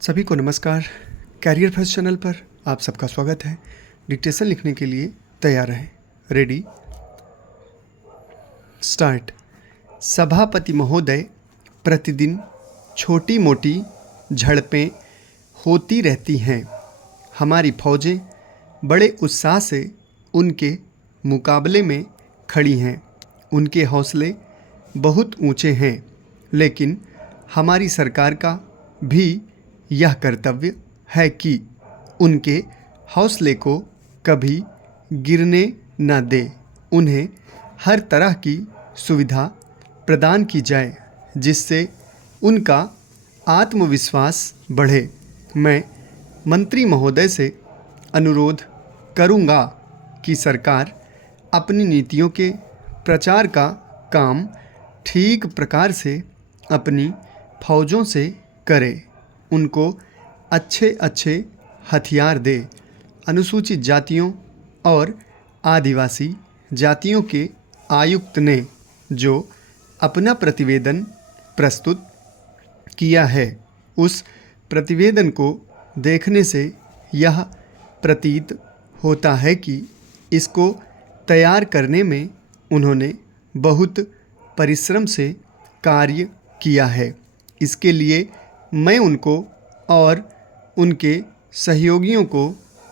सभी को नमस्कार। कैरियर फर्स्ट चैनल पर आप सबका स्वागत है। डिक्टेशन लिखने के लिए तैयार रहें। Ready start. सभापति महोदय, प्रतिदिन छोटी मोटी झड़पें होती रहती हैं। हमारी फौजें बड़े उत्साह से उनके मुकाबले में खड़ी हैं। उनके हौसले बहुत ऊंचे हैं, लेकिन हमारी सरकार का भी यह कर्तव्य है कि उनके हौसले को कभी गिरने न दे। उन्हें हर तरह की सुविधा प्रदान की जाए जिससे उनका आत्मविश्वास बढ़े। मैं मंत्री महोदय से अनुरोध करूंगा कि सरकार अपनी नीतियों के प्रचार का काम ठीक प्रकार से अपनी फौजों से करे। उनको अच्छे अच्छे हथियार दे। अनुसूचित जातियों और आदिवासी जातियों के आयुक्त ने जो अपना प्रतिवेदन प्रस्तुत किया है, उस प्रतिवेदन को देखने से यह प्रतीत होता है कि इसको तैयार करने में उन्होंने बहुत परिश्रम से कार्य किया है। इसके लिए मैं उनको और उनके सहयोगियों को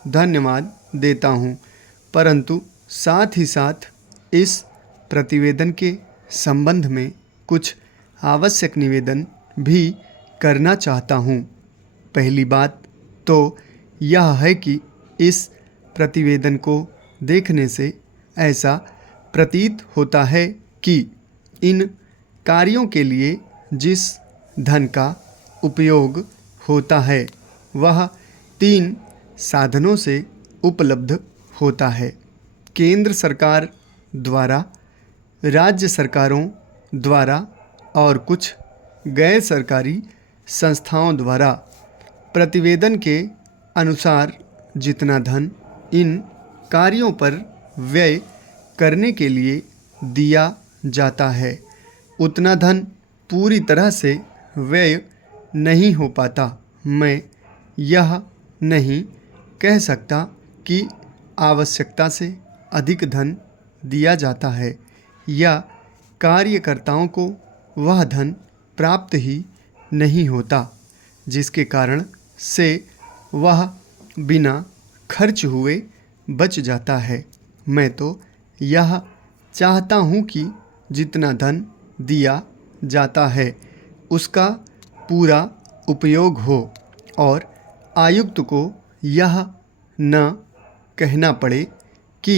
धन्यवाद देता हूं, परंतु साथ ही साथ इस प्रतिवेदन के संबंध में कुछ आवश्यक निवेदन भी करना चाहता हूं। पहली बात तो यह है कि इस प्रतिवेदन को देखने से ऐसा प्रतीत होता है कि इन कार्यों के लिए जिस धन का उपयोग होता है वह 3 साधनों से उपलब्ध होता है। केंद्र सरकार द्वारा, राज्य सरकारों द्वारा और कुछ गैर सरकारी संस्थाओं द्वारा। प्रतिवेदन के अनुसार जितना धन इन कार्यों पर व्यय करने के लिए दिया जाता है, उतना धन पूरी तरह से व्यय नहीं हो पाता। मैं यह नहीं कह सकता कि आवश्यकता से अधिक धन दिया जाता है या कार्यकर्ताओं को वह धन प्राप्त ही नहीं होता, जिसके कारण से वह बिना खर्च हुए बच जाता है। मैं तो यह चाहता हूँ कि जितना धन दिया जाता है उसका पूरा उपयोग हो और आयुक्त को यह न कहना पड़े कि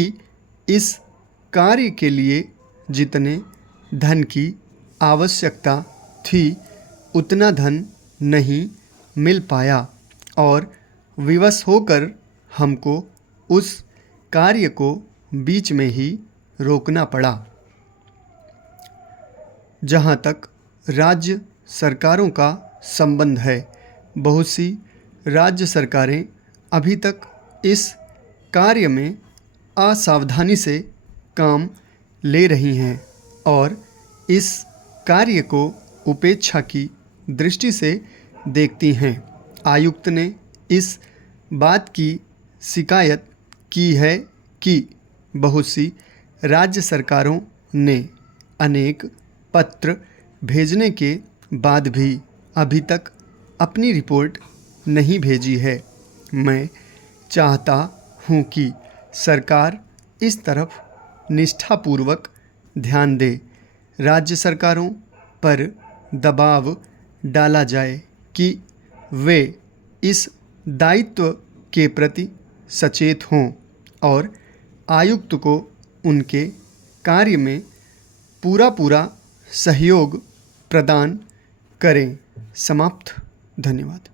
इस कार्य के लिए जितने धन की आवश्यकता थी उतना धन नहीं मिल पाया और विवश होकर हमको उस कार्य को बीच में ही रोकना पड़ा। जहाँ तक राज्य सरकारों का संबंध है, बहुत सी राज्य सरकारें अभी तक इस कार्य में असावधानी से काम ले रही हैं और इस कार्य को उपेक्षा की दृष्टि से देखती हैं। आयुक्त ने इस बात की शिकायत की है कि बहुत सी राज्य सरकारों ने अनेक पत्र भेजने के बाद भी अभी तक अपनी रिपोर्ट नहीं भेजी है। मैं चाहता हूँ कि सरकार इस तरफ निष्ठापूर्वक ध्यान दे। राज्य सरकारों पर दबाव डाला जाए कि वे इस दायित्व के प्रति सचेत हों और आयुक्त को उनके कार्य में पूरा सहयोग प्रदान करें। समाप्त। धन्यवाद।